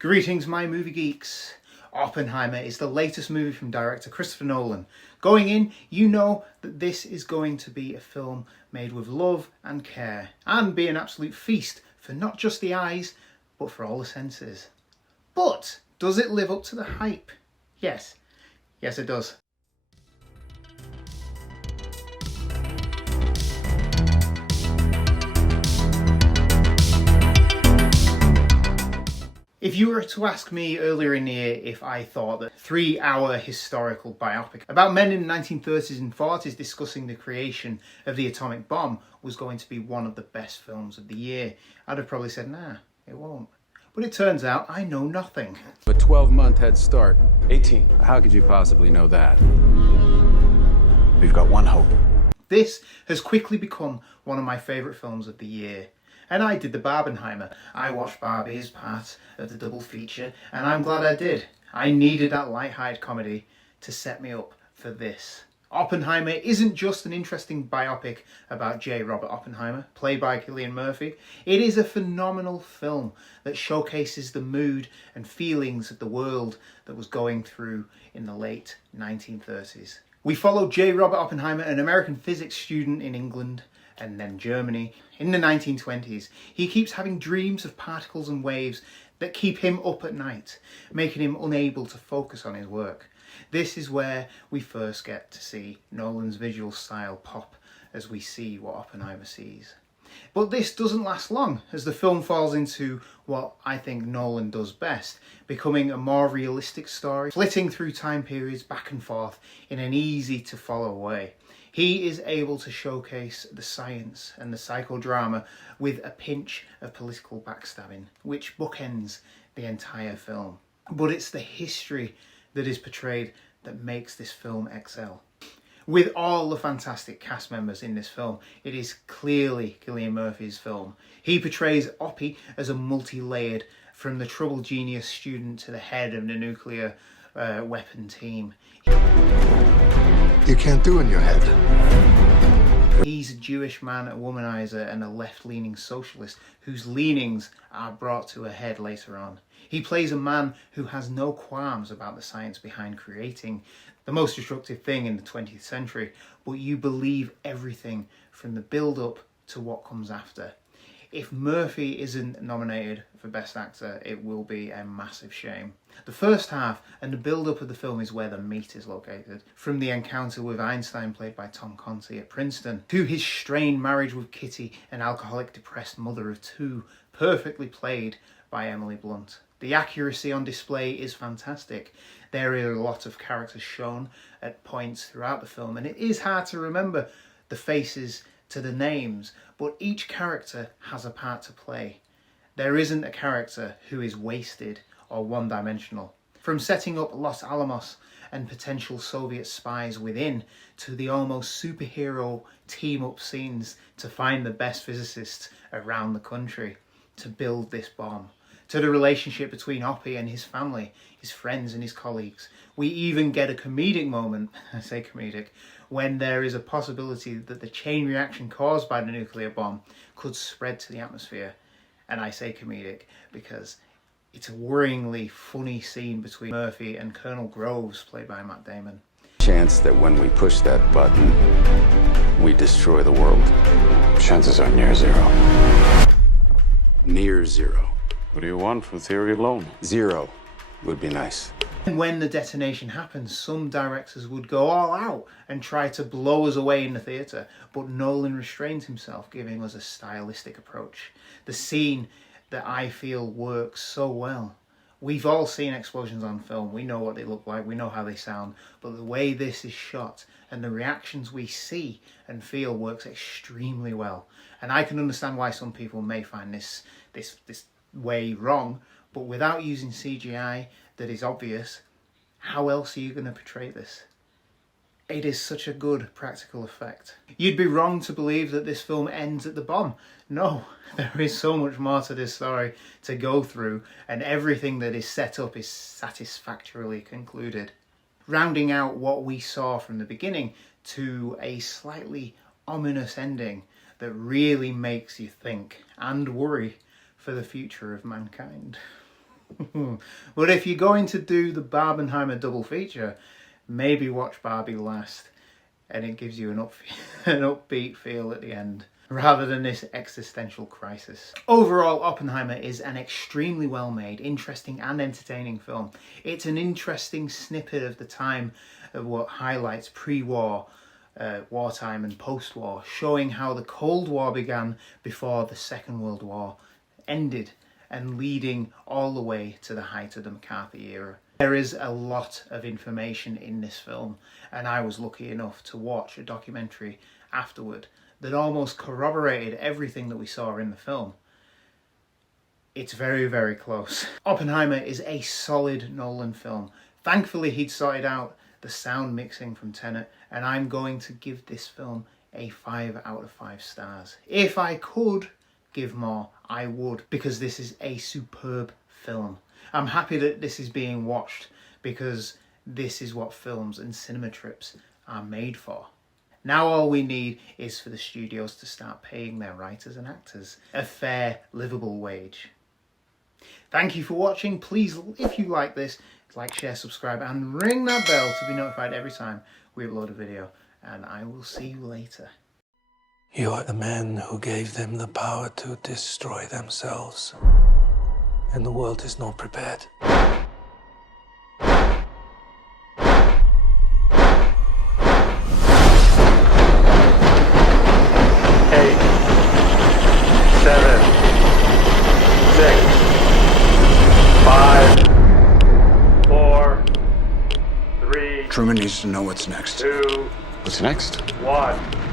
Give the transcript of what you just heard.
Greetings, my movie geeks. Oppenheimer is the latest movie from director Christopher Nolan. Going in, you know that this is going to be a film made with love and care and be an absolute feast for not just the eyes, but for all the senses. But does it live up to the hype? Yes. Yes, it does. If you were to ask me earlier in the year if I thought that 3-hour historical biopic about men in the 1930s and 40s discussing the creation of the atomic bomb was going to be one of the best films of the year, I'd have probably said, nah, it won't. But it turns out I know nothing. A 12-month head start. 18. How could you possibly know that? We've got one hope. This has quickly become one of my favourite films of the year. And I did the Barbenheimer. I watched Barbie as part of the double feature, and I'm glad I did. I needed that light-hearted comedy to set me up for this. Oppenheimer isn't just an interesting biopic about J. Robert Oppenheimer, played by Cillian Murphy. It is a phenomenal film that showcases the mood and feelings of the world that was going through in the late 1930s. We follow J. Robert Oppenheimer, an American physics student in England and then Germany in the 1920s. He keeps having dreams of particles and waves that keep him up at night, making him unable to focus on his work. This is where we first get to see Nolan's visual style pop as we see what Oppenheimer sees. But this doesn't last long, as the film falls into what I think Nolan does best, becoming a more realistic story, flitting through time periods back and forth in an easy to follow way. He is able to showcase the science and the psychodrama with a pinch of political backstabbing, which bookends the entire film. But it's the history that is portrayed that makes this film excel. With all the fantastic cast members in this film, it is clearly Cillian Murphy's film. He portrays Oppie as a multi-layered, from the troubled genius student to the head of the nuclear weapon team. You can't do in your head. He's a Jewish man, a womanizer, and a left-leaning socialist whose leanings are brought to a head later on. He plays a man who has no qualms about the science behind creating the most destructive thing in the 20th century, but you believe everything from the build-up to what comes after. If Murphy isn't nominated for Best Actor, it will be a massive shame. The first half and the build-up of the film is where the meat is located. From the encounter with Einstein, played by Tom Conti at Princeton, to his strained marriage with Kitty, an alcoholic, depressed mother of two, perfectly played by Emily Blunt. The accuracy on display is fantastic. There are a lot of characters shown at points throughout the film, and it is hard to remember the faces to the names, but each character has a part to play. There isn't a character who is wasted or one-dimensional. From setting up Los Alamos and potential Soviet spies within, to the almost superhero team-up scenes to find the best physicists around the country to build this bomb, to the relationship between Oppie and his family, his friends and his colleagues. We even get a comedic moment, I say comedic, when there is a possibility that the chain reaction caused by the nuclear bomb could spread to the atmosphere. And I say comedic because it's a worryingly funny scene between Murphy and Colonel Groves, played by Matt Damon. Chance that when we push that button, we destroy the world. Chances are near zero. Near zero. What do you want for theory alone? 0 would be nice. And when the detonation happens, some directors would go all out and try to blow us away in the theatre, but Nolan restrains himself, giving us a stylistic approach. The scene that I feel works so well. We've all seen explosions on film, we know what they look like, we know how they sound, but the way this is shot and the reactions we see and feel works extremely well. And I can understand why some people may find this way wrong, but without using CGI that is obvious, how else are you going to portray this? It is such a good practical effect. You'd be wrong to believe that this film ends at the bomb. No, there is so much more to this story to go through, and everything that is set up is satisfactorily concluded. Rounding out what we saw from the beginning to a slightly ominous ending that really makes you think and worry for the future of mankind. But if you're going to do the Barbenheimer double feature, maybe watch Barbie last, and it gives you an upbeat feel at the end, rather than this existential crisis. Overall, Oppenheimer is an extremely well made, interesting and entertaining film. It's an interesting snippet of the time of what highlights pre-war, wartime and post-war, showing how the Cold War began before the Second World War ended, and leading all the way to the height of the McCarthy era. There is a lot of information in this film, and I was lucky enough to watch a documentary afterward that almost corroborated everything that we saw in the film. It's very, very close. Oppenheimer is a solid Nolan film. Thankfully, he'd sorted out the sound mixing from Tenet, and I'm going to give this film a 5 out of 5 stars. If I could give more, I would, because this is a superb film. I'm happy that this is being watched, because this is what films and cinema trips are made for. Now all we need is for the studios to start paying their writers and actors a fair, livable wage. Thank you for watching. Please, if you like this, like, share, subscribe, and ring that bell to be notified every time we upload a video. And I will see you later. You are the man who gave them the power to destroy themselves. And the world is not prepared. 7, 6, 5, 4, 3, Truman needs to know what's next. 2, What's next? 1.